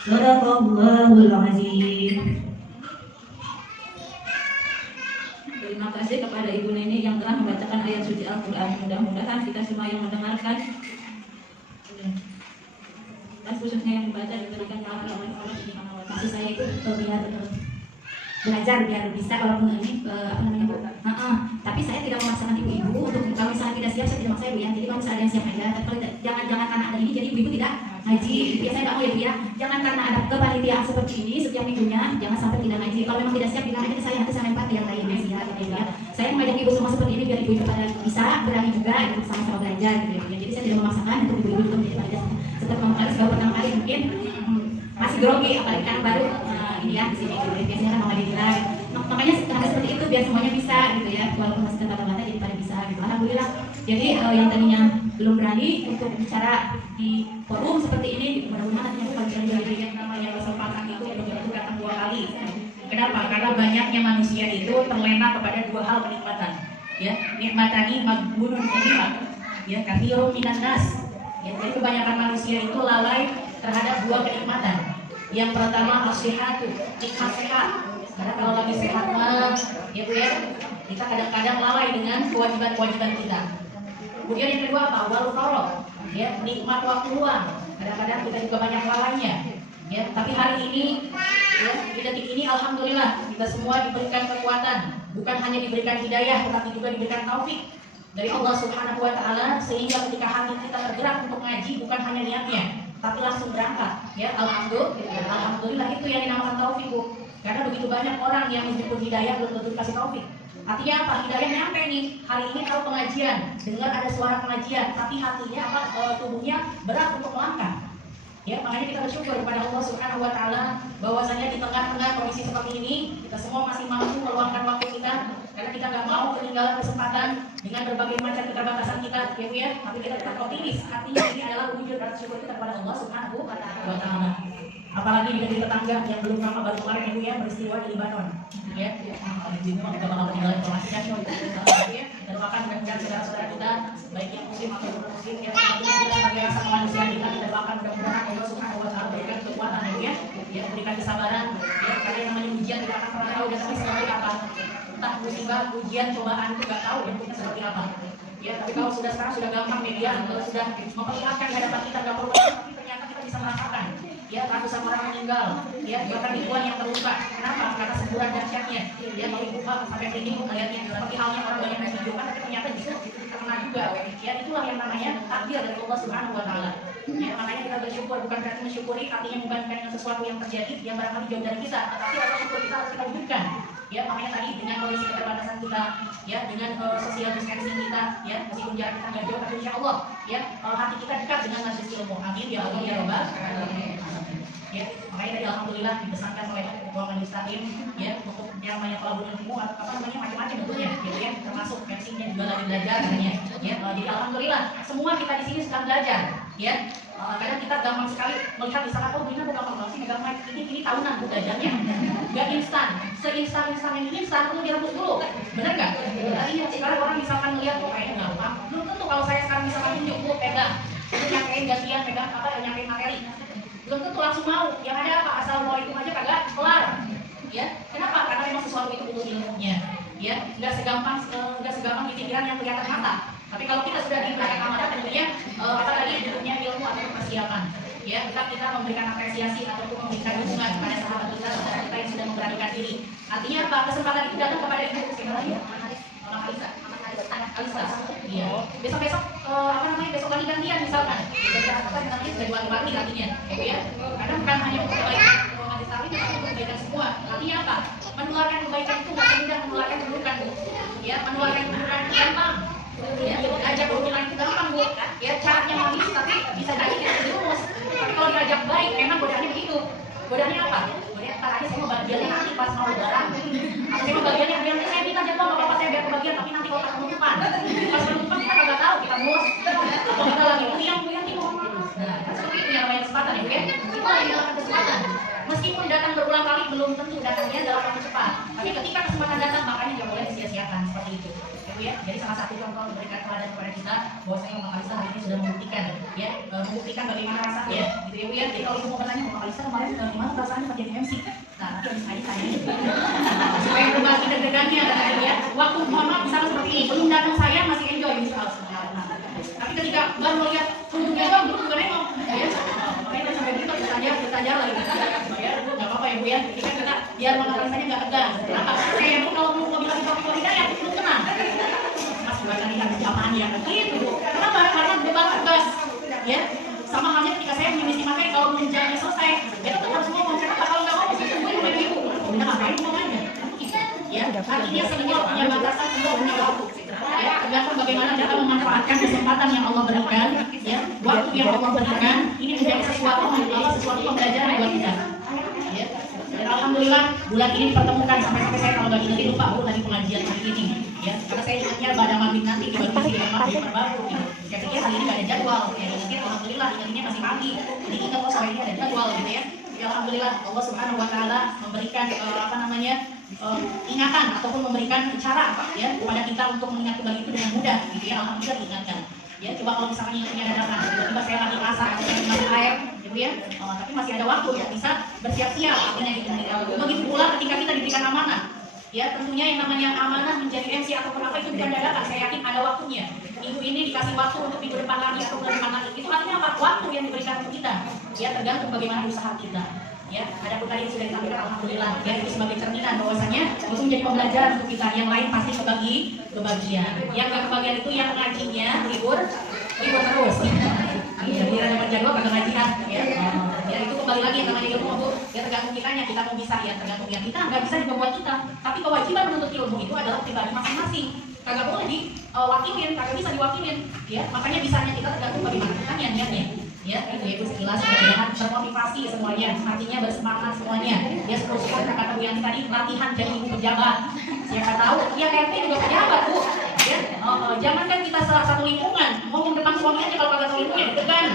Shadaqallahul azim. Terima kasih kepada Ibu Neni yang telah membacakan ayat suci Al-Quran. Mudah-mudahan kita semua yang mendengarkan dan khususnya yang membaca diberikan pahala oleh Allah Subhanahu wa Ta'ala. Maksud saya itu biar belajar biar bisa walaupun ini apa namanya Bu. Tapi saya tidak memaksakan ibu-ibu untuk kalau misalnya tidak siap saya tidak maksa ibu ya. Jadi kalau misalnya ada yang siap aja. Tapi kalau jangan karena ada ini jadi ibu-ibu tidak ngaji. Biasanya nggak mau ya Bu ya. Jangan karena ada kepanitiaan seperti ini setiap minggunya jangan sampai tidak ngaji. Kalau memang tidak siap bilang aja saya nanti saya lempar ke yang lain ya gitu ya. Saya mengajak ibu semua seperti ini biar ibu-ibu pada bisa berani juga gitu, sama-sama belajar gitu ya. Jadi saya tidak memaksakan untuk ibu-ibu juga menjadi panitia. Setelah pertama kali mungkin masih grogi apalagi karena baru ini ya di sini gitu. Biasanya kan mama dinilai. Makanya karena seperti itu biar semuanya bisa gitu ya. Walaupun masih kata-kata jadi pada bisa gitu. Alhamdulillah. Jadi yang tadinya belum berani untuk bicara di forum seperti ini mudah-mudahan nantinya kalau yang namanya kesempatan itu betul-betul datang 2 kali. Kenapa? Karena banyaknya manusia itu terlena kepada 2 hal kenikmatan. Ya, nikmatani maghbunun nikmat. Ya, kathirun minan nas. Ya, jadi kebanyakan manusia itu lalai terhadap 2 kenikmatan. Yang pertama as-sihhatu, nikmat sehat. Karena kalau lagi sehat mah, ya Bu ya, kita kadang-kadang lalai dengan kewajiban-kewajiban kita. Kemudian yang kedua apa? Wal faragh. Ya, nikmat waktu luang. Kadang-kadang kita juga banyak lalainya. Ya, tapi hari ini, ya, di detik ini alhamdulillah kita semua diberikan kekuatan, bukan hanya diberikan hidayah, tetapi juga diberikan taufik dari Allah Subhanahu wa Ta'ala, sehingga ketika hati kita tergerak untuk ngaji bukan hanya niatnya, tapi langsung berangkat. Ya, alhamdulillah itu yang dinamakan taufik, Bu. Karena begitu banyak orang yang meskipun hidayah belum tentu dikasih taufik. Artinya apa? Hidayah nyampe nih. Hari ini tahu pengajian, dengar ada suara pengajian, tapi hatinya tubuhnya berat untuk melangkah. Ya, makanya kita bersyukur kepada Allah Subhanahu wa Ta'ala bahwasanya di tengah-tengah kondisi seperti ini kita semua masih mampu meluangkan waktu kita, karena kita nggak mau ketinggalan kesempatan dengan berbagai macam keterbatasan kita, ya Bu ya. Tapi kita tetap optimis. Artinya ini adalah wujud rasa syukur kita kepada Allah Subhanahu wa Ta'ala. Apalagi di negeri tetangga yang belum lama baru kemarin ya Bu ya, peristiwa di Libanon. Ya, kita bakal ketinggalan informasinya. Ya, kita doakan mudah-mudahan saudara-saudara kita baik yang muslim atau non muslim yang tentunya kita sebagai rasa kemanusiaan kita doakan mudah-mudahan Allah Subhanahu wa Ta'ala berikan kekuatan ya, berikan kesabaran ya, karena yang namanya ujian tidak akan pernah tahu dan seperti apa. Entah musibah, ujian, cobaan itu nggak tahu bentuknya seperti apa. Ya, tapi kalau sekarang sudah gampang media, kalau sudah memperlihatkan di hadapan kita nggak perlu, tapi ternyata kita bisa merasakan. Ya, ratusan orang meninggal, ya, bahkan ribuan yang terluka. Kenapa? Karena semburan dahsyatnya. Ya, kalau buka sampai merinding melihatnya seperti halnya orang banyak yang videokan, tapi ternyata justru terkena juga. Ya, itulah yang namanya takdir dari Allah Subhanahu wa Ta'ala. Ya, makanya kita bersyukur, bukan berarti mensyukuri artinya membandingkan dengan sesuatu yang terjadi yang barangkali jauh dari kita, tetapi rasa syukur kita harus kita wujudkan. Ya, makanya tadi dengan kondisi keterbatasan kita, ya, dengan social distancing kita, ya, meskipun jarak kita nggak jauh, tapi insya Allah, ya, hati kita dekat dengan majelis ilmu. Amin ya Allah ya Rabbal alamin. Ya, makanya tadi alhamdulillah dipesankan oleh Ketua Majelis Taklim, ya, untuk yang namanya pelabuhan ilmu, apa namanya macam-macam bentuknya, gitu ya, termasuk versinya juga lagi belajar katanya. Ya, jadi alhamdulillah semua kita di sini sedang belajar, ya. Kadang kita gampang sekali melihat misalkan, oh Bina bukan gampang sih megang mic ini tahunan bu belajarnya, nggak instan, seinstan yang ini instan perlu direbus dulu, benar nggak? Iya, sekarang orang misalkan melihat kok kayaknya gampang, belum tentu kalau saya sekarang misalkan tunjuk bu pegang, nyampein gantian pegang apa nyampein materi. Belum tentu langsung mau, yang ada apa asal mau itu aja kagak kelar, ya. Kenapa? Karena memang sesuatu itu butuh ilmunya, ya. Nggak segampang di pikiran yang kelihatan mata. Tapi kalau kita sudah di belakang mata, tentunya apa tadi butuhnya ilmu atau persiapan, ya. Kita memberikan apresiasi ataupun memberikan dukungan kepada sahabat kita, saudara kita yang sudah memberanikan diri. Artinya apa? Kesempatan itu datang kepada ibu. Siapa lagi? Alisa. Iya. Besok-besok besok lagi gantian misalkan. Nanti sudah dua-dua artinya, ya. Karena bukan hanya untuk kebaikan majelis taklim, tapi untuk kebaikan semua. Artinya apa? Menularkan kebaikan itu nggak semudah menularkan keburukan, ya. Menularkan keburukan itu gampang. Ya, ajak keburukan itu gampang, Bu. Ya, caranya manis tapi bisa jadi kita jerumus. Tapi kalau diajak baik, memang godaannya begitu. Godaannya apa? Godaannya ntar aja saya mau bagiannya nanti pas mau lebaran. Atau saya mau bagiannya biar saya minta jadwal nggak apa-apa saya biar kebagian, tapi nanti kalau pas penutupan kita nggak tahu, kita mus. Kalau kita lagi yang Bu Yanti mohon maaf. Nah, seperti itu yang namanya kesempatan ya Bu ya. Itulah yang dinamakan kesempatan. Meskipun datang berulang kali belum tentu datangnya dalam waktu cepat. Tapi ketika kesempatan datang makanya nggak boleh disia-siakan seperti itu. Ya, jadi salah satu contoh memberikan teladan kepada kita bahwasanya Mama Alisa hari ini sudah membuktikan, ya, membuktikan bagaimana rasanya, gitu ya Bu ya. Jadi kalau ibu mau bertanya, Mama Alisa kemarin gimana perasaannya pas jadi MC? Nah, nanti habis tadi tanya supaya berbagi deg-degannya, ya. Waktu Mama misalnya seperti ini, belum datang saya masih enjoy misal sebenarnya. Tapi ketika baru melihat ujungnya doang, belum juga nengok, ya. Makanya kita sampai berikut bertanya lagi, ya. Nggak apa-apa ya Bu ya. Jadi kan kita biar Mama Alisanya nggak tegang. Kenapa? Saya pun kalau mau bilang topik hidayah, aku belum tenang. Baca lihat zaman yang begitu. Kenapa? Karena beban tugas, ya. Sama halnya ketika saya mengisi materi, kalau menjadi selesai, ya tetap harus ngomong. Kenapa? Kalau nggak ngomong, saya tungguin sama ibu. Udah ngapain ngomong aja? Ya, artinya semua punya batasan, semua punya waktu. Ya, tergantung bagaimana kita memanfaatkan kesempatan yang Allah berikan, ya, waktu yang Allah berikan, ini menjadi sesuatu pembelajaran buat kita. Ya. Dan alhamdulillah bulan ini dipertemukan sampai saya kalau bagi nanti lupa Bu tadi pengajian hari ini. Ya, karena saya ingatnya pada maghrib nanti dibagi dengan maghrib terbaru. Gitu. Saya pikir hari ini nggak ada jadwal. Ya, mungkin alhamdulillah ingatnya masih pagi. Jadi kita kok sore ini ada jadwal gitu ya. Ya alhamdulillah Allah Subhanahu Wa Taala memberikan ingatan ataupun memberikan cara ya kepada kita untuk mengingat kembali itu dengan mudah. Gitu ya, alhamdulillah diingatkan. Ya, coba kalau misalnya ingatnya dadakan, tiba-tiba saya lagi masak atau minum air, gitu ya. Tapi masih ada waktu untuk bisa bersiap-siap. Artinya gitu. Begitu pula ketika kita diberikan amanah. Ya, tentunya yang namanya amanah menjadi MC atau apa itu bukan dadakan. Saya yakin ada waktunya. Minggu ini dikasih waktu untuk minggu depan lagi atau bulan depan lagi. Itu artinya apa? Waktu yang diberikan untuk kita. Ya, tergantung bagaimana usaha kita. Ya, ada pun tadi yang sudah ditampilkan alhamdulillah. Ya, itu sebagai cerminan bahwasanya itu menjadi pembelajaran untuk kita. Yang lain pasti kebagian. Yang nggak kebagian itu yang ngajinya libur terus. Jadi ada penjaga kagak ngajian. Ya, itu kembali lagi yang namanya ilmu Bu. Ya tergantung kitanya, kita mau bisa ya tergantung yang kita nggak bisa dibuat kita. Tapi kewajiban menuntut ilmu itu adalah pribadi masing-masing. Kagak boleh diwakilin, kagak bisa diwakilin. Ya, makanya bisanya kita tergantung bagaimana kitanya niatnya. Ya, itu ya sekilas mudah-mudahan termotivasi semuanya, artinya bersemangat semuanya. Ya, seperti kata Bu Yanti tadi, latihan jadi ibu pejabat. Siapa tahu, ya RT juga pejabat Bu. Ya, jangan kan kita salah satu lingkungan ngomong depan suami aja kalau kagak tahu ilmunya deg-degan.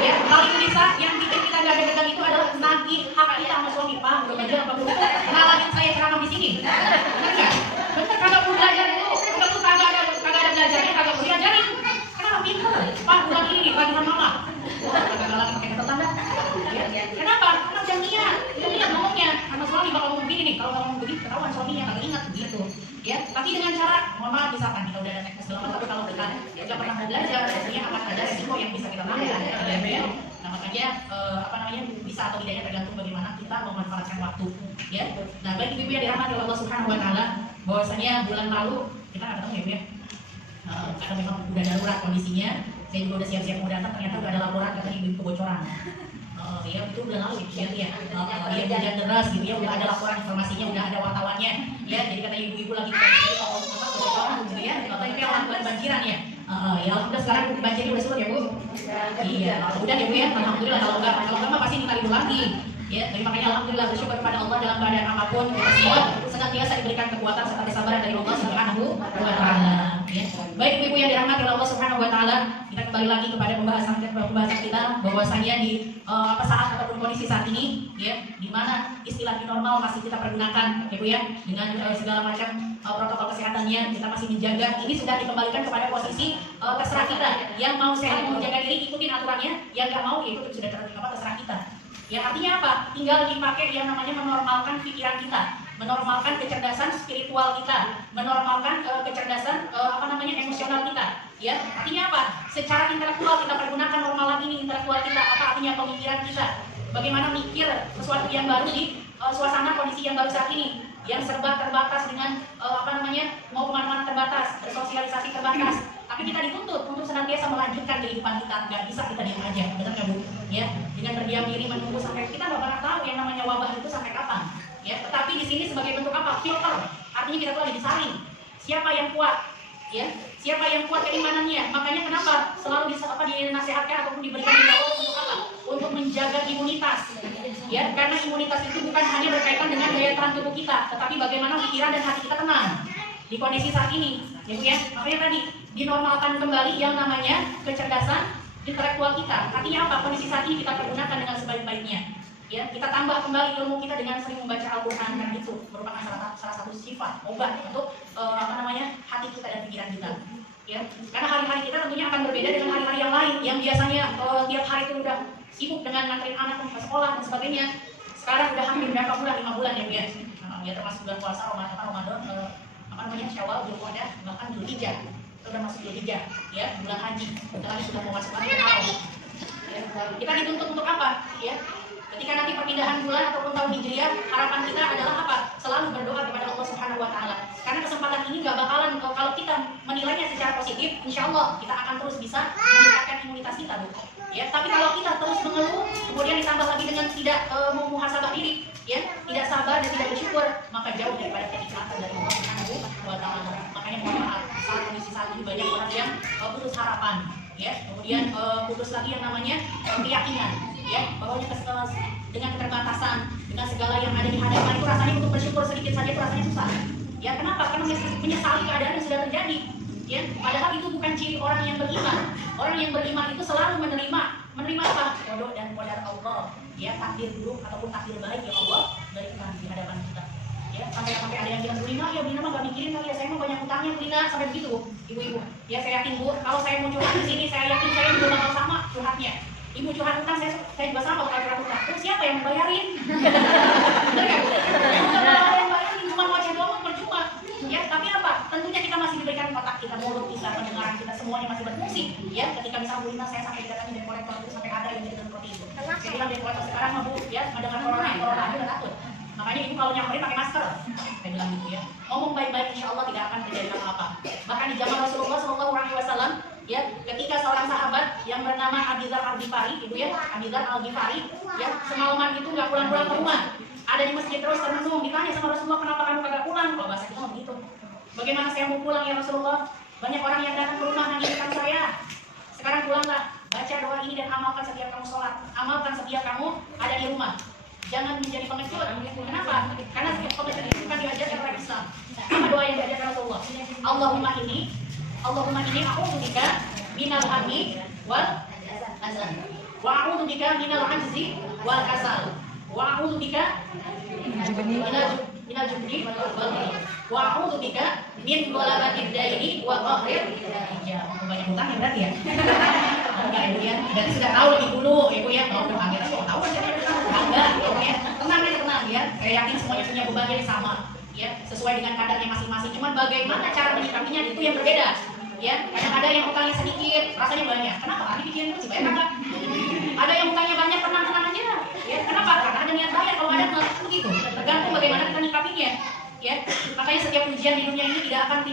Ya, paling bisa yang bikin kita gak deg-degan itu adalah nagih hak kita sama suami. Pak, udah belajar apa belum? Kenalin saya ceramah di sini. Benar nggak? Benar, kagak perlu belajar itu, kagak ada belajarnya, kagak perlu diajarin. Kenapa pinter? Pak, bukan ini bagian mama. Kagak lagi pakai kata tanda. Ya. Kenapa? Karena janjian ngomongnya sama suami bakal ngomong begini nih. Kalau ngomong begini ketahuan suaminya kagak ingat begitu. Ya, tapi dengan cara mohon maaf misalkan kita udah ada teknis segala macam, tapi kalau kita nggak pernah mau belajar, biasanya akan ada resiko yang bisa kita tanggung. Ya. Nah makanya bisa atau tidaknya tergantung bagaimana kita memanfaatkan waktu. Ya. Nah bagi ibu yang dirahmati oleh Allah Subhanahu Wa Taala, bahwasanya bulan lalu kita nggak ketemu ya Bu ya. Karena memang udah darurat kondisinya. Saya juga udah siap-siap mau datang, ternyata udah ada laporan katanya ibu kebocoran. Ya itu udah lalu ya. Hujan deras gitu ya, udah ada laporan informasinya, udah ada wartawannya. Ya, jadi katanya ibu-ibu lagi kalau kebocoran gitu ya. Katanya kayak banjiran ya. Ya alhamdulillah sekarang banjirnya udah surut ya Bu. Iya, udah ya Bu ya. Alhamdulillah kalau enggak pasti minta libur lagi. Ya, jadi makanya alhamdulillah bersyukur kepada Allah dalam keadaan apapun kita semua senantiasa diberikan kekuatan serta kesabaran dari Allah Subhanahu Wa Taala. Ya. Baik ibu yang dirahmati oleh Allah Subhanahu Wa Taala, kita kembali lagi kepada pembahasan kita bahwasanya di saat ataupun kondisi saat ini, ya, di mana istilah new normal masih kita pergunakan, ya Bu ya, dengan segala macam protokol kesehatannya kita masih menjaga. Ini sudah dikembalikan kepada posisi terserah kita. Yang mau sehat mau menjaga diri ikutin aturannya, yang nggak mau ya itu sudah terserah kita. Ya artinya apa? Tinggal dipakai yang namanya menormalkan pikiran kita, menormalkan kecerdasan spiritual kita, menormalkan kecerdasan emosional kita. Ya, artinya apa? Secara intelektual kita pergunakan normal lagi nih intelektual kita. Apa artinya pemikiran kita? Bagaimana mikir sesuatu yang baru di suasana kondisi yang baru saat ini, yang serba terbatas dengan mau kemana-mana terbatas, bersosialisasi terbatas. Tapi kita dituntut untuk senantiasa melanjutkan kehidupan kita, nggak bisa kita diam aja, benar nggak Bu? Ya, dengan berdiam diri menunggu sampai kita nggak pernah tahu yang namanya wabah itu sampai kapan. Ya, tetapi di sini sebagai bentuk apa? Filter. Artinya kita tuh ada disaring. Siapa yang kuat? Ya, siapa yang kuat keimanannya? Makanya kenapa selalu dinasihatkan ataupun diberikan himbauan untuk apa? Untuk menjaga imunitas. Ya, karena imunitas itu bukan hanya berkaitan dengan daya tahan tubuh kita, tetapi bagaimana pikiran dan hati kita tenang di kondisi saat ini. Ya, Bu ya. Makanya tadi dinormalkan kembali yang namanya kecerdasan intelektual kita. Artinya apa? Kondisi saat ini kita pergunakan dengan sebaik-baiknya. Ya, kita tambah kembali ilmu kita dengan sering membaca Al-Quran, dan itu merupakan salah satu sifat obat untuk hati kita dan pikiran kita. Ya, karena hari-hari kita tentunya akan berbeda dengan hari-hari yang lain yang biasanya tiap hari itu udah sibuk dengan nganterin anak ke sekolah dan sebagainya. Sekarang udah hampir berapa bulan, 5 bulan ya Bu ya. Ya termasuk bulan puasa Ramadan, Syawal, Dzulqa'dah, bahkan Dzulhijjah. Itu udah masuk Dzulhijjah, ya, bulan haji. Bentar lagi sudah mau masuk haji. Ya, kita dituntut untuk apa? Ya, ketika nanti perpindahan bulan ataupun tahun Hijriah, harapan kita adalah apa? Selalu berdoa kepada Allah Subhanahu wa Ta'ala. Karena kesempatan ini nggak bakalan, kalau kita menilainya secara positif, insya Allah kita akan terus bisa meningkatkan imunitas kita, Bu. Ya, tapi kalau kita terus mengeluh, kemudian ditambah lagi dengan tidak mau muhasabah diri, ya, tidak sabar dan tidak bersyukur, maka jauh daripada kenikmatan dari Allah Subhanahu wa Ta'ala. Makanya mohon maaf, saat kondisi saat ini banyak orang yang putus harapan, ya, kemudian putus lagi yang namanya keyakinan, ya, bahwa dengan keterbatasan, dengan segala yang ada di hadapan itu rasanya untuk bersyukur sedikit saja itu rasanya susah. Ya, kenapa? Karena menyesali keadaan yang sudah terjadi. Ya, padahal itu bukan ciri orang yang beriman. Orang yang beriman itu selalu menerima apa? Qada dan qadar Allah. Ya, takdir buruk ataupun takdir baik yang Allah berikan di hadapan kita. Ya, sampai ada yang bilang, "Bulina, ya Bulina mah gak mikirin kali ya, saya mah banyak utangnya Bulina," sampai begitu, ibu-ibu. Ya, saya yakin Bu, kalau saya mau curhat di sini, saya yakin saya juga bakal sama curhatnya. Ibu curhat utang, saya juga sama kalau curhat utang. Terus siapa yang membayarin? Benar nggak Bu? Bukan ada yang bayarin, cuma wajah doang percuma. Ya, tapi apa? Tentunya kita masih diberikan otak kita, mulut kita, pendengaran kita, semuanya masih berfungsi. Ya, ketika misalnya Bulina saya sampai didatangi dari kolektor itu sampai ada yang cerita seperti itu. Saya bilang dari kolektor sekarang mah Bu, ya, mendengar corona aja udah takut. Makanya ibu kalau nyamperin pakai masker, saya bilang gitu ya. Ngomong baik-baik, insya Allah tidak akan terjadi apa-apa. Bahkan di zaman Rasulullah SAW, ya, ketika seorang sahabat yang bernama Abi Dzar Al-Ghifari, ibu ya, Abi Dzar Al-Ghifari, ya, semalaman itu nggak pulang-pulang ke rumah, ada di masjid terus termenung, ditanya sama Rasulullah, kenapa kamu kagak pulang? Kalau bahasa kita begitu. Bagaimana saya mau pulang ya Rasulullah? Banyak orang yang datang ke rumah nangikan saya. Sekarang pulanglah, baca doa ini dan amalkan setiap kamu sholat, amalkan setiap kamu ada di rumah. Jangan menjadi pengecut. Kenapa? Karena setiap pengecut itu kan diajarkan oleh Islam. Apa doa yang diajarkan Rasulullah? Allahumma ini a'udzubika minal hammi wal hazan. Wa a'udzubika minal ajzi wal kasal. Wa a'udzubika minal jubni wal baghi. Wa a'udzubika min ghalabatid daini wa qahrir rijal. Banyak utang ya berarti ya? Enggak Ibu ya. Berarti sudah tahu lebih dulu Ibu ya. Mau ke pangeran kok tahu aja. Enggak, ya. Tenang ya. Saya yakin semuanya punya beban yang sama. Ya, sesuai dengan kadarnya masing-masing. Cuman bagaimana cara menyikapinya itu yang berbeda. Ya, kadang ada yang utangnya sedikit, rasanya banyak. Kenapa? Abi pikirin terus bayar enggak? Ada yang utangnya banyak, tenang aja. Ya, kenapa? Karena ada niat bayar. Kalau ada enggak begitu. Tergantung bagaimana kita nyikapinya. Ya, makanya setiap ujian di dunia ini tidak akan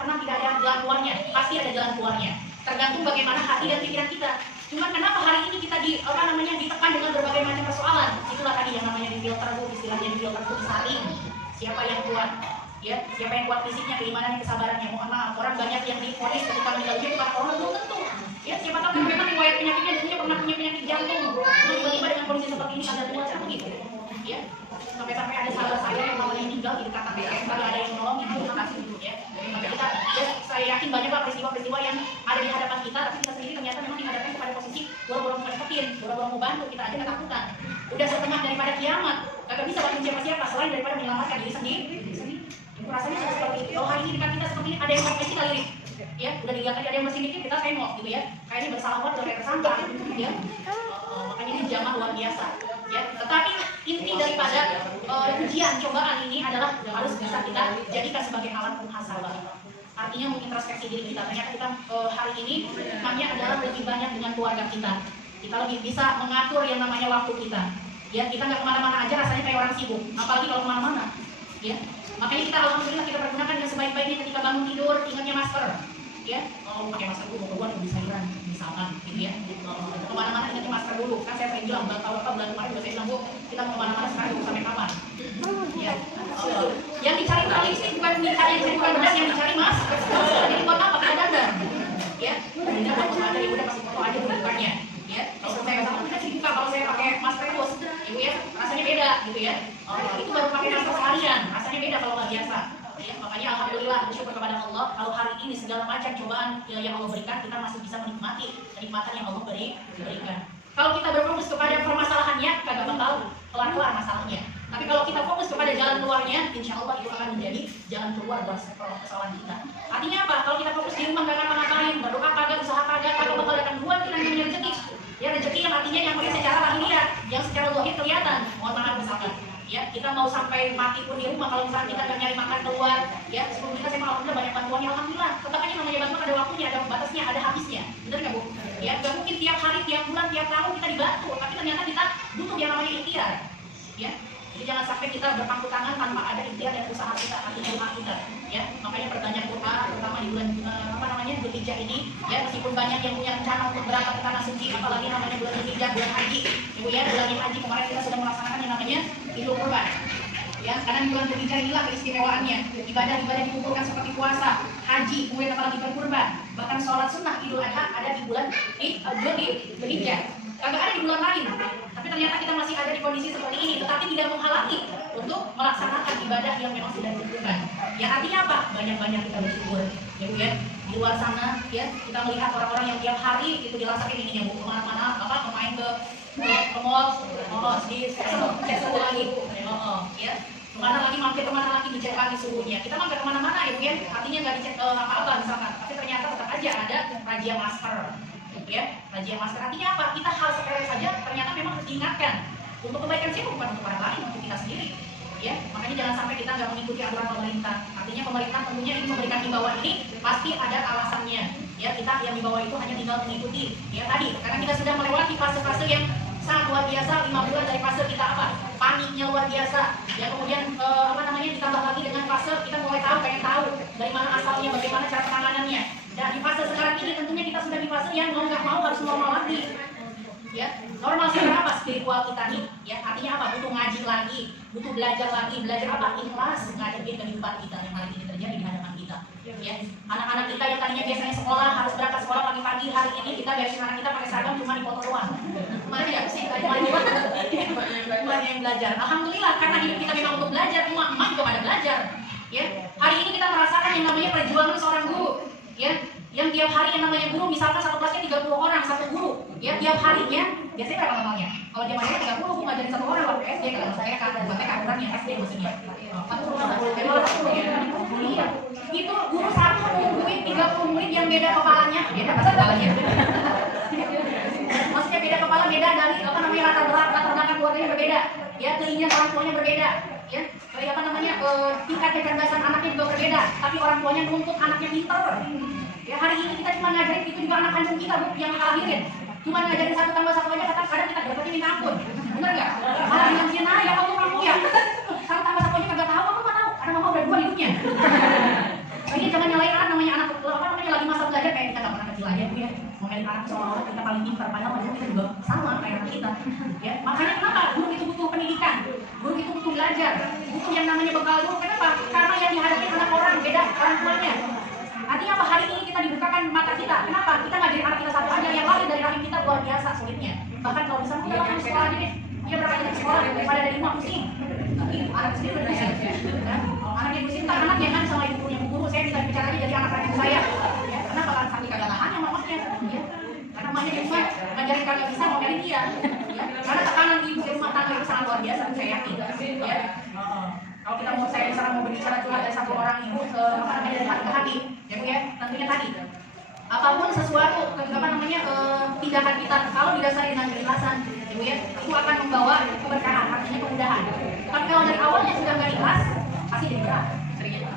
pernah tidak ada jalan keluarnya. Pasti ada jalan keluarnya. Tergantung bagaimana hati dan pikiran kita. Cuma kenapa hari ini kita ditekan dengan berbagai macam persoalan? Itulah tadi yang namanya di filter Bu, istilahnya di filter Bu, disaring. Siapa yang kuat? Ya, siapa yang kuat fisiknya, keimanannya, kesabarannya. Mohon maaf, orang banyak yang divonis ketika meninggal dunia bukan corona, belum tentu. Ya, siapa tahu kan memang riwayat penyakitnya dulunya pernah punya penyakit jantung. Lalu tiba-tiba dengan kondisi seperti ini ada tua jantung gitu. Ya, sampai ada sahabat saya yang mamanya meninggal di dekat TPM, kalau ada yang menolong itu terima kasih dulu ya. Maka kita, ya, saya yakin banyaklah peristiwa-peristiwa yang ada di hadapan kita, tapi kita sendiri ternyata memang dihadapkan kepada posisi boro-boro mengetin, boro-boro mau bantu, kita aja ketakutan. Udah setengah daripada kiamat, kagak bisa bantu siapa-siapa selain daripada menyelamatkan diri sendiri. Ibu rasanya sudah seperti itu. Kalau hari ini dekat kita seperti ini, ada yang pakai kita lirik. Ya, udah 3 kali ada yang bersih dikit, kita tengok gitu ya. Kayaknya bersalawat udah kayak tersangka ya. Makanya ini zaman luar biasa. Ya, tetapi inti daripada ujian cobaan ini adalah harus bisa kita jadikan sebagai alat muhasabah. Artinya mengintrospeksi diri kita. Ternyata kita hari ini hanya adalah lebih banyak dengan keluarga kita. Kita lebih bisa mengatur yang namanya waktu kita. Ya, kita nggak kemana-mana aja rasanya kayak orang sibuk. Apalagi kalau kemana-mana. Ya, makanya kita alhamdulillah kita pergunakan yang sebaik-baiknya ketika bangun tidur, ingatnya masker. Ya, pakai masker dulu, mau keluar bisa sayuran, misalkan, gitu ya. Kemana-mana ingatnya masker dulu. Kan saya sering bilang, tahu apa bulan kemarin juga saya bilang Bu, kita mau kemana-mana sekarang dulu sampai kapan? Ya, yang dicari kali ini bukan beras, yang dicari mas. Jadi buat apa? Kita dandan. Ya, dandan kalau ada ibu udah kasih foto aja bukannya. Ya, kalau saya sama kita sih buka kalau saya pakai masker terus, ibu ya, rasanya beda, gitu ya. Itu baru pakai masker seharian, rasanya beda kalau nggak biasa. Ya, makanya alhamdulillah bersyukur kepada Allah kalau hari ini segala macam cobaan yang Allah berikan kita masih bisa menikmati kenikmatan yang Allah berikan. Kalau kita berfokus kepada permasalahannya kagak bakal bakal keluar masalahnya. Tapi kalau kita fokus kepada jalan keluarnya, insya Allah itu akan menjadi jalan keluar buat persoalan kita. Artinya apa? Kalau kita fokus di rumah gak ngapa-ngapain, berdoa kagak, usaha kagak bakal datang duluan kita namanya rezeki. Ya rezeki yang artinya yang secara lahiriah, yang secara zahir kelihatan. Mohon maaf misalkan, ya kita mau sampai mati pun di rumah kalau misalnya kita nggak nyari makan keluar, ya sebelum kita saya alhamdulillah banyak bantuannya, alhamdulillah. Tetap aja namanya bantuan ada waktunya, ada batasnya, ada habisnya. Benar nggak Bu? Ya nggak mungkin tiap hari, tiap bulan, tiap tahun kita dibantu, tapi ternyata kita butuh yang namanya ikhtiar. Ya, jadi jangan sampai kita berpangku tangan tanpa ada ikhtiar dan usaha kita, artinya doa kita. Ya, makanya perbanyak doa, terutama di bulan Dzulhijjah ini. Ya, meskipun banyak yang punya rencana untuk berangkat ke tanah suci, apalagi namanya bulan Dzulhijjah, bulan haji. Ibu ya, bulan haji kemarin kita sudah melaksanakan yang namanya Idul Kurban. Ya, karena di bulan Dzulhijjah inilah keistimewaannya. Ibadah-ibadah dikumpulkan seperti puasa, haji, kemudian apalagi berkurban. Bahkan sholat sunnah Idul Adha ada di bulan Dzulhijjah. Kagak ada di bulan lain. Tapi ternyata kita masih ada di kondisi seperti ini, tetapi tidak menghalangi untuk melaksanakan ibadah yang memang sudah ditentukan. Ya artinya apa? Banyak-banyak kita bersyukur. Ya Bu ya, di luar sana ya kita melihat orang-orang yang tiap hari itu dirasakan ini ya Bu, kemana-mana apa main ke mall, di cek suhu lagi, ya kemana lagi mampir kemana lagi dicek lagi suhunya. Kita mah nggak kemana-mana ya Bu ya, artinya nggak dicek apa-apa misalkan, tapi ternyata tetap aja ada razia masker. Ya, razia masker artinya apa? Kita hal sepele saja ternyata memang harus diingatkan untuk kebaikan siapa, bukan untuk orang lain, untuk kita sendiri. Ya, makanya jangan sampai kita nggak mengikuti aturan pemerintah. Artinya pemerintah tentunya ini memberikan himbauan ini pasti ada alasannya. Ya, kita yang di bawah itu hanya tinggal mengikuti. Ya tadi, karena kita sudah melewati fase-fase yang sangat luar biasa, 5 bulan dari fase kita apa? Paniknya luar biasa. Ya kemudian ditambah lagi dengan fase kita mulai pengen tahu dari mana asalnya, bagaimana cara penanganannya. Dan di fase sekarang ini tentunya kita sudah di fase yang mau nggak mau harus normal lagi. Ya, normal sekarang apa? Spiritual kita nih. Ya, artinya apa? Butuh ngaji lagi, butuh belajar lagi. Belajar apa? Ikhlas ngadepin kehidupan kita yang hari ini terjadi di hadapan kita. Ya, anak-anak kita yang tadinya biasanya sekolah harus berangkat sekolah pagi-pagi, hari ini kita beresin anak kita pakai seragam cuma di foto doang. Mana ya sih? Mana yang belajar? Alhamdulillah karena hidup kita memang untuk belajar, emak juga pada belajar. Ya, hari ini kita merasakan yang namanya perjuangan seorang guru. Ya, yang tiap hari yang namanya guru, misalkan satu kelasnya 30 orang, satu guru, ya tiap harinya, biasanya berapa normalnya? Kalau dia masih 30, aku ngajarin satu orang waktu SD, kalau saya kan, buatnya kan orang yang SD maksudnya. Iya, itu guru satu nungguin 30 murid yang beda kepalanya, beda apa kepalanya? Maksudnya beda kepala, beda dari latar belakang keluarganya berbeda, ya keinginan orang tuanya berbeda. Ya, tingkat kecerdasan anaknya juga berbeda, tapi orang tuanya nuntut anaknya pintar. Ya, hari ini kita cuma ngajarin itu juga anak kandung kita Bu, yang ngelahirin. Cuma ngajarin 1 tambah 1 aja kadang kita dapetnya minta ampun. Bener nggak? Malah bilang dia ya kamu ya. 1 tambah 1 aja kagak tahu, aku nggak tahu. Karena mama udah 2 hidupnya. Ini jangan nyalain anak namanya anak lagi masa belajar kayak kita nggak pernah kecil aja Bu ya. Mengenai anak seolah-olah kita paling pintar, padahal kita juga sama kayak anak kita. Ya, makanya kenapa guru itu butuh pendidikan, guru itu butuh belajar, butuh yang namanya bekal dulu. Kenapa? Karena yang dihadapi anak orang beda orang tuanya. Artinya apa? Hari ini kita dibukakan mata kita. Kenapa? Kita ngajarin anak kita satu aja, yang lahir dari rahim kita luar biasa sulitnya. Bahkan kalau misalnya kita lakukan sekolah aja deh, dia berapa jam sekolah daripada dari rumah pusing. Tapi anak sendiri udah pusing. Kalau anak yang pusing, anaknya kan sama ibu punya guru, saya bisa bicaranya jadi anak kandung saya. Ya, kenapa kan sakit kagak tahannya mamanya? Ya. Karena mamanya di rumah ngajarin kagak bisa, ngajarin dia. Ya. Karena tekanan ibu di rumah tangga itu sangat luar biasa, saya yakin. Ya. Kalau kita mau berbicara curhat dari satu orang ibu dari hati ke hati, ya Bu ya, tentunya tadi apapun sesuatu tindakan kita kalau didasari dengan keikhlasan, ya Bu ya, itu akan membawa keberkahan, artinya kemudahan. Tapi kalau dari awalnya sudah nggak ikhlas, pasti jadi berat.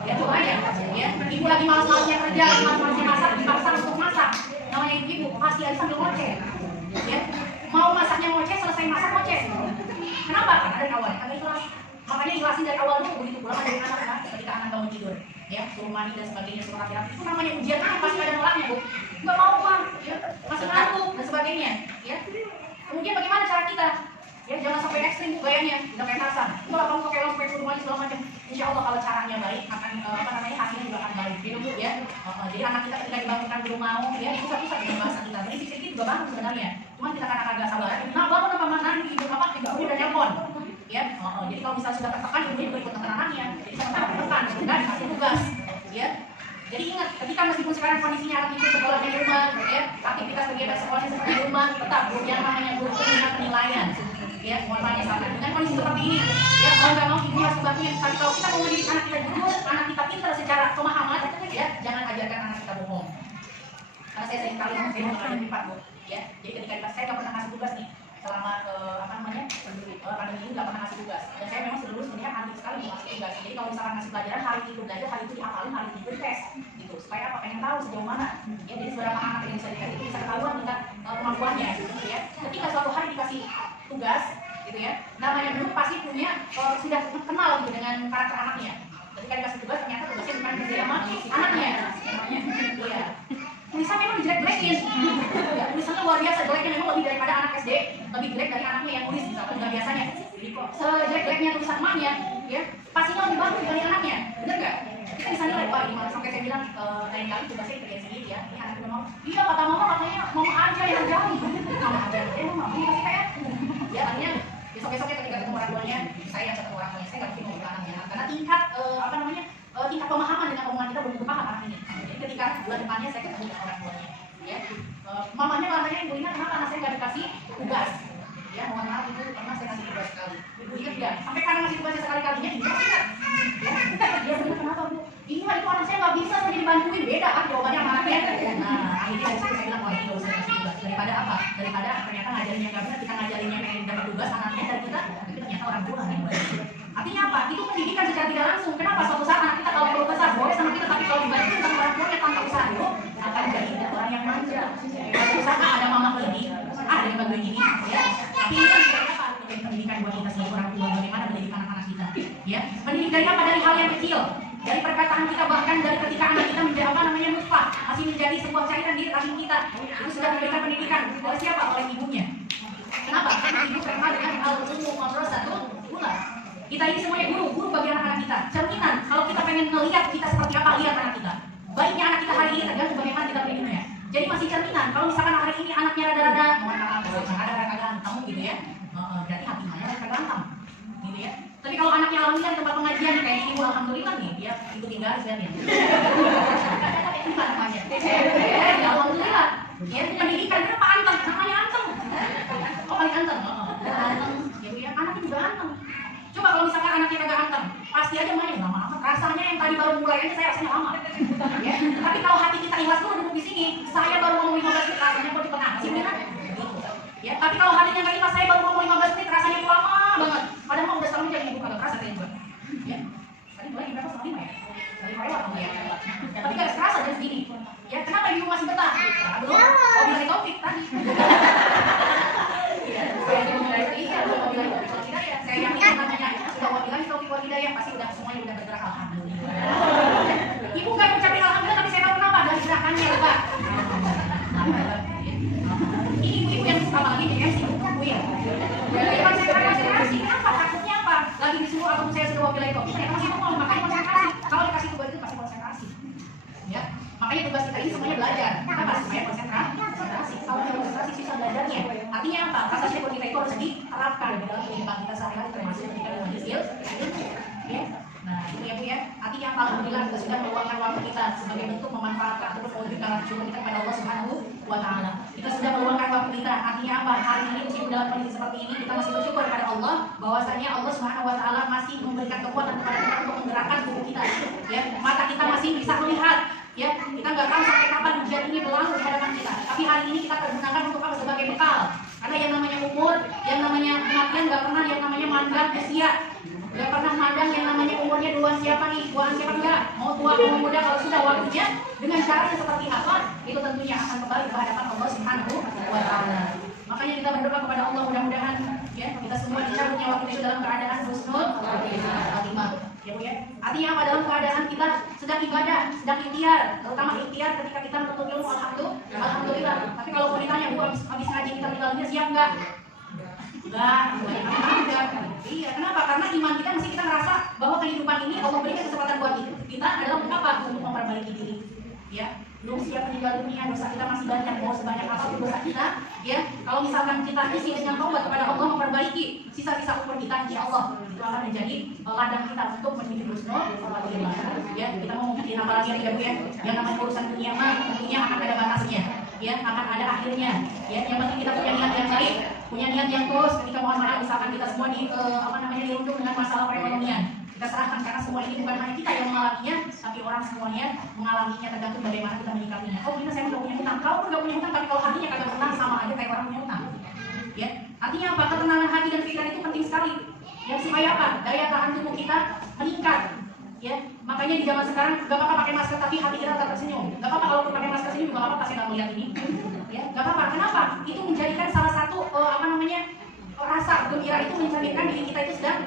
Ya coba ya, ibu lagi malas-malasnya kerja, malas-malasnya masak, dipaksa untuk masak, namanya ibu pasti harus sambil ngoceh. Ya, mau masaknya ngoceh, selesai masak ngoceh. Kenapa? Karena dari awalnya kagak ikhlas. Makanya ikhlasin dari awal dulu, begitu pulang dari anak kan, ketika anak bangun tidur, ya suruh mandi dan sebagainya, suruh rapi-rapi, itu namanya ujian kan pasti ada nolaknya Bu, nggak mau Bang, ya masih ngantuk dan sebagainya, ya. Kemudian bagaimana cara kita, ya jangan sampai ekstrim Bu gayanya, udah kayak Hasan, itu lah kamu pakai langsung pakai suruh mandi segala macam. Insya Allah kalau caranya baik akan hasilnya juga akan baik, ya. Jadi anak kita ketika dibangunkan belum mau, ya susah-susah dengan bahasa kita, jadi fisik juga bangun sebenarnya, cuma kita kan agak sabar, nah bangun apa mana gitu apa, tiba udah nelpon. Ya, jadi kalau misalnya sudah tertekan, ibunya juga ikut tekan-tekanannya. Jadi sama-sama tertekan, dan kasih tugas. Ya, jadi ingat, ketika meskipun sekarang kondisinya anak ibu sekolah di rumah, ya, aktivitas kegiatan sekolahnya seperti di rumah, tetap yang namanya guru punya penilaian. Ya, mohon maaf misalkan dengan kondisi seperti ini, ya mau nggak mau ibu harus bantuin. Tapi kalau kita mau mendidik anak kita jujur, anak kita pintar secara pemahaman, ya jangan ajarkan anak kita bohong. Karena saya sering kali mengalami di Bu, ya. Jadi ketika saya nggak pernah ngasih tugas nih selama pandemi ini nggak pernah ngasih tugas. Dan saya memang seluruh sebenarnya anti sekali ngasih tugas. Jadi kalau misalkan ngasih pelajaran hari itu belajar, hari itu dihafalin, hari itu dites, gitu. Supaya apa? Pengen tahu sejauh mana. Ya jadi seberapa anak yang bisa dikasih itu bisa ketahuan tingkat kemampuannya, gitu ya. Ketika suatu hari dikasih tugas, gitu ya. Namanya dulu pasti punya sudah kenal gitu dengan karakter anaknya. Ketika dikasih tugas ternyata tugasnya bukan kerja sama anaknya. Iya. Tulisan memang dijelek-jelekin, ya, tulisannya luar biasa jeleknya, memang lebih daripada anak SD, lebih jelek dari anaknya yang nulis misalkan nggak biasanya. Jadi kok sejelek-jeleknya tulisan emaknya, ya pastinya lebih bagus dari anaknya, bener nggak? Kita bisa nilai, wah ini malah sampai saya bilang lain kali tugasnya kerja sendiri ya, ini anak mau, iya kata mama katanya mama aja yang jauh, mama aja, mama ini pasti kayak, ya artinya besok-besoknya ketika ketemu orang tuanya, saya yang ketemu orang tuanya, saya nggak mungkin mau ke anaknya, karena tingkat tingkat pemahaman dengan omongan kita belum paham anak ini. Jadi ketika bulan depannya saya ketemu dengan orang tuanya, ya mamanya katanya ibu ingat kenapa anak saya nggak dikasih tugas? Ya mohon maaf itu karena saya kasih tugas sekali. Ibu ingat tidak? Sampai karena ngasih tugasnya sekali-kalinya ibu ingat. Ya benar kenapa Bu? Ini mah itu anak saya nggak bisa saya dibantuin, beda kan jawabannya sama anaknya. Nah akhirnya dari situ saya bilang wah ini nggak usah dikasih tugas. Daripada apa? Daripada ternyata ngajarinnya nggak benar, kita ngajarinnya pengen dapat tugas anaknya dari kita, tapi ternyata orang tua yang artinya apa? Itu pendidikan secara tidak langsung. Kenapa suatu saat anak kita kalau perlu besar boleh sama kita, tapi kalau dibantu sama orang tuanya tanpa usaha itu akan jadi orang yang manja. Suatu saat ada mama ini, ada yang bagian ini, ya. Tapi ini kan sebenarnya apa? Pendidikan buat kita sebagai orang tua, bagaimana mendidik anak-anak kita, ya. Mendidik dari apa? Dari hal yang kecil, dari perkataan kita, bahkan dari ketika anak kita menjadi nutfah, masih menjadi sebuah cairan di rahim kita, itu sudah diberikan pendidikan oleh siapa? Oleh ibunya. Kenapa? Karena ibu terkenal dengan al-ummu madrasatun ula. Kita ini semuanya guru bagi anak-anak kita. Cerminan, kalau kita pengen melihat kita seperti apa, lihat anak kita. Baiknya anak kita hari ini tergantung bagaimana kita mendidiknya. Jadi masih cerminan. Kalau misalkan hari ini anaknya rada-rada, mohon maaf, ada ganteng gitu ya, berarti hatinya rada ganteng, gitu ya. Tapi kalau anaknya alhamdulillah di tempat pengajian kayak ibu alhamdulillah nih, dia ikut tinggal sebenarnya. Apa namanya? Ya alhamdulillah. Ya pendidikan kenapa anteng? Namanya anteng. Oh paling anteng. Anteng. Ya anaknya juga anteng. Coba kalau misalkan anaknya kagak anteng, pasti aja main lama-lama. Rasanya yang tadi baru mulai aja saya rasanya lama. Ya. Tapi kalau hati kita ikhlas dulu duduk di sini, saya baru ngomong 15 menit rasanya kok cepet amat sih benar. Ya, tapi kalau hatinya nggak ikhlas, saya baru ngomong 15 menit rasanya lama banget. Padahal mau udah setahun jadi ibu kagak kerasa kayaknya. Ya. Tadi mulai berapa setahun lima ya? Tadi lewat kamu ya. Tapi nggak kerasa dari sini. Ya, kenapa ibu masih betah? Belum. Mau bilang Taufik tadi. Saya mau bilang Taufik ya. Saya yakin namanya sudah mau bilang Taufik Hidayah pasti udah semuanya udah bergerak alhamdulillah. Ibu nggak ucapin alhamdulillah tapi saya tahu kenapa dari gerakannya Pak. Ini ibu yang suka lagi MC bu ya. Jadi konsentrasi kenapa? Takutnya apa? Lagi disuruh atau saya sudah mau bilang Taufik saya masih mau makanya konsentrasi. Kalau dikasih tugas itu pasti konsentrasi. Ya, makanya tugas kita ini semuanya belajar. Kenapa? Supaya konsentrasi. Kalau tidak konsentrasi susah belajarnya. Artinya apa? Rasa syukur kita itu harus diterapkan di dalam kehidupan kita sehari-hari termasuk ketika dalam hasil. Ya. Nah, itu ya Bu ya. Artinya apa? Alhamdulillah kita sudah meluangkan waktu kita sebagai bentuk memanfaatkan atau memberikan syukur kita kepada Allah Subhanahu wa taala. Kita sudah meluangkan waktu kita. Artinya apa? Hari ini meskipun dalam kondisi seperti ini kita masih bersyukur kepada Allah bahwasanya Allah Subhanahu wa taala masih memberikan kekuatan kepada kita untuk menggerakkan tubuh kita. Ya, mata kita masih bisa melihat. Ya, kita nggak tahu sampai kapan hujan ini berlalu di hadapan kita. Tapi hari ini kita pergunakan untuk apa? Sebagai bekal. Karena yang namanya umur, yang namanya kematian nggak pernah yang namanya mandang usia. Gak pernah mandang yang namanya umurnya duluan siapa nih, duluan siapa enggak. Mau tua, mau muda, kalau sudah waktunya dengan caranya seperti apa, itu tentunya akan kembali ke hadapan Allah Subhanahu wa taala. Makanya kita berdoa kepada Allah mudah-mudahan ya kita semua dicabutnya waktu itu dalam keadaan husnul khatimah. Ya Bu ya. Artinya apa? Dalam keadaan kita sedang ibadah, sedang ikhtiar, terutama ikhtiar ketika kita menuntut ilmu alhamdulillah. Tapi kalau mau ditanya Bu habis ngaji kita tinggalnya siap enggak? Enggak. Iya, kenapa? Karena iman kita mesti kita merasa bahwa kehidupan ini Allah berikan kesempatan buat kita adalah untuk apa? Untuk memperbaiki diri. Ya, belum siap meninggal dunia, dosa kita masih banyak, mau sebanyak apapun dosa kita, ya. Kalau misalkan kita isi dengan taubat kepada Allah memperbaiki sisa-sisa umur kita, insya Allah itu akan menjadi ladang kita untuk menuju husnul khatimah. Ya, kita mau ngomongin apa lagi ya Bu ya? Yang namanya urusan dunia mah tentunya akan ada batasnya, ya, akan ada akhirnya. Ya, yang penting kita punya niat yang baik, punya niat yang tulus ketika mohon maaf misalkan kita semua dirundung dengan masalah perekonomian. Kita serahkan karena semua ini bukan hanya kita yang mengalaminya, tapi orang semuanya mengalaminya, tergantung bagaimana kita menyikapinya. Oh, ini saya udah punya hutang, kau pun udah punya hutang, tapi kalau hatinya kagak tenang sama aja kayak orang punya hutang. Ya, artinya apa? Ketenangan hati dan pikiran itu penting sekali. Ya, supaya apa? Daya tahan tubuh kita meningkat. Ya, makanya di zaman sekarang gak apa-apa pakai masker tapi hati kita tetap tersenyum. Gak apa-apa kalau pakai masker senyum juga gak apa-apa, saya nggak melihat ini. Ya, gak apa-apa. Kenapa? Itu menjadikan salah satu rasa gembira itu mencerminkan diri kita itu sedang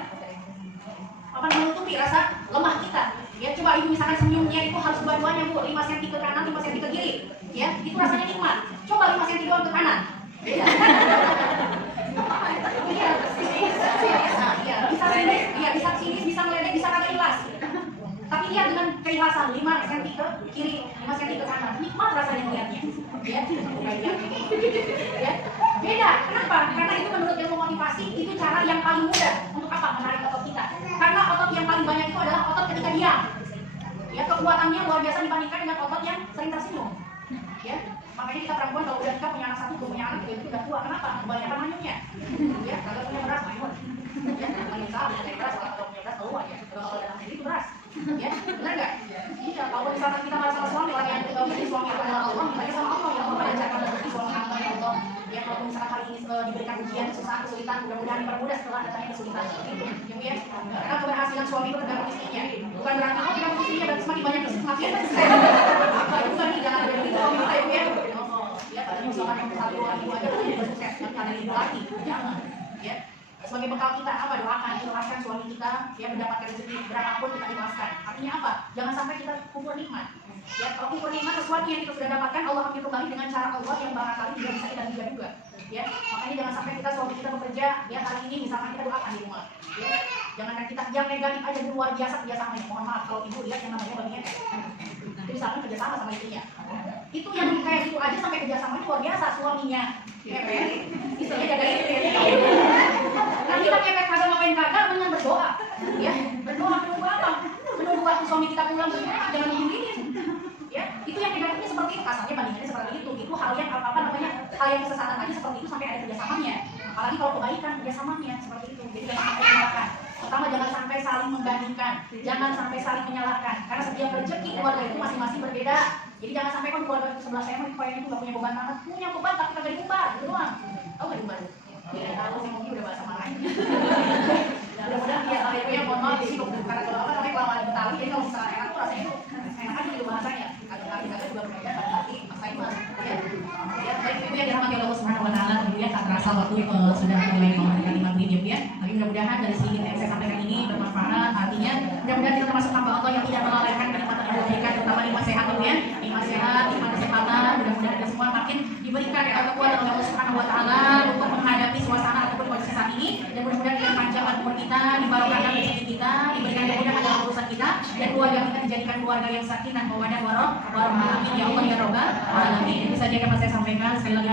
menutupi rasa lemah kita. Ya, coba ibu misalkan senyumnya itu harus dua-duanya bu, 5 cm ke kanan, 5 cm ke kiri. Ya, itu rasanya nikmat. Coba 5 cm doang ke kanan. Beda. Bisa sinis, bisa meledek, bisa kagak ikhlas. Tapi lihat dengan keikhlasan 5 cm ke kiri, 5 cm ke kanan, nikmat rasanya melihatnya. Ya, beda. Kenapa? Karena itu menurut ilmu motivasi itu cara yang paling mudah untuk apa? Menarik otot kita. Karena otot yang paling banyak itu adalah otot ketika diam. Ya, kekuatannya luar biasa dibandingkan dengan otot yang sering tersenyum. Ya, makanya kita perempuan kalau udah nikah punya anak satu, belum punya anak itu udah tua. Kenapa? Kebanyakan manyunnya. Ya, kagak punya beras manyun. Ya, paling salah punya beras, kalau punya beras keluar ya. Kalau dalam sendiri itu beras. Ya, benar nggak? Iya, kalau misalkan kita marah sama suami, lagi yang kita beri suami adalah Allah, minta sama Allah yang memanjakan rezeki suami hamba ya Allah. Ya, kalau misalkan hari ini diberikan ujian, kesusahan, kesulitan, mudah-mudahan dipermudah setelah datangnya kesulitan. Gitu ya. Karena keberhasilan suami itu tergantung istrinya. Bukan berarti oh tergantung istrinya dan semakin banyak istri semakin bukan nih, jangan ada begitu suami kita ya. Ya, katanya misalkan satu dua ibu aja kan jadi sukses, jangan ada ibu lagi, jangan. Ya. Sebagai bekal kita apa? Doakan suami kita ya mendapatkan rezeki berapapun kita ikhlaskan. Artinya apa? Jangan sampai kita kubur nikmat. Ya, kalau kubur nikmat sesuatu yang kita sudah dapatkan Allah ambil kembali dengan cara Allah yang barangkali juga bisa kita duga juga. Ya, makanya jangan sampai kita suami kita bekerja ya kali ini misalkan kita doakan di rumah. Ya, jangan kita yang negatif aja di luar biasa kerjasamanya. Mohon maaf kalau ibu lihat yang namanya bagian itu misalkan kerjasama sama istrinya. Itu yang kayak gitu aja sampai kerjasamanya luar biasa suaminya. Istrinya jaga istri. Nah, kita kepet kagak ngapain kagak, dengan berdoa. Ya, berdoa menunggu apa? Menunggu waktu suami kita pulang berdoa, jangan nungguin. Ya, itu yang negatifnya seperti itu, kasarnya bandingannya seperti itu. Itu hal yang hal yang kesesatan aja seperti itu sampai ada kerjasamanya. Apalagi kalau kebaikan kerjasamanya seperti itu. Jadi jangan sampai menyalahkan. Pertama jangan sampai saling membandingkan, jangan sampai saling menyalahkan. Karena setiap rezeki keluarga itu masing-masing berbeda. Jadi jangan sampai kan keluarga itu sebelah saya kayaknya itu nggak punya beban banget, punya beban tapi kagak diumbar, gitu doang. Tahu nggak diumbar? Ya, tahu saya mungkin udah bahasa Melayu. Mudah-mudahan ya yang mohon maaf sih karena kalau apa namanya kelamaan Betawi, jadi kalau misalnya enak tuh rasanya itu enak aja gitu bahasanya. Kagak juga berbeda kan tapi maksain mah. Ya, baik ibu yang dirahmati Allah Subhanahu Wa Taala, ibu ya tak terasa waktu sudah mulai memberikan maghrib ya. Tapi mudah-mudahan dari sedikit yang saya sampaikan ini bermanfaat. Artinya mudah-mudahan kita termasuk hamba Allah yang tidak melalaikan kenikmatan yang diberikan, terutama nikmat sehat ya. Nikmat sehat, nikmat kesehatan, mudah-mudahan kita semua makin diberikan kekuatan oleh Allah Subhanahu Wa Taala untuk menghadapi suasana ataupun kondisi saat ini, dan mudah-mudahan kita panjangkan umur kita, dibarokahkan rezeki kita, diberikan kemudahan dalam urusan kita, dan keluarga kita dijadikan keluarga yang sakinah, mawaddah warahmah. Amin ya Allah ya Rabbal alamin. Itu saja yang dapat saya sampaikan. Sekali lagi